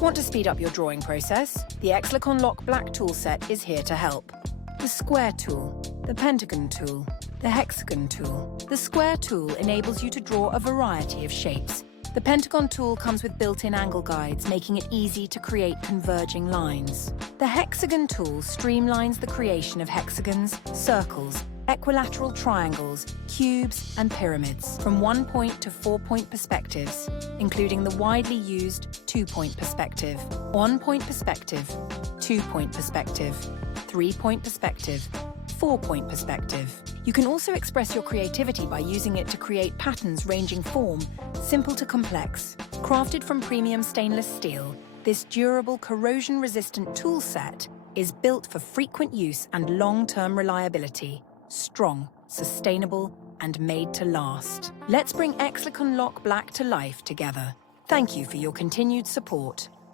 Want to speed up your drawing process? The Exlicon Lock Black toolset is here to help. The square tool, the pentagon tool, the hexagon tool. The square tool enables you to draw a variety of shapes. The pentagon tool comes with built-in angle guides, making it easy to create converging lines. The hexagon tool streamlines the creation of hexagons, circles, equilateral triangles, cubes, and pyramids from 1-point to 4-point perspectives, including the widely used 2-point perspective, 1-point perspective, 2-point perspective, 3-point perspective, 4-point perspective. You can also express your creativity by using it to create patterns ranging form, simple to complex. Crafted from premium stainless steel, this durable, corrosion-resistant tool set is built for frequent use and long-term reliability. Strong, sustainable, and made to last. Let's bring Exlicon Lock Black to life together. Thank you for your continued support.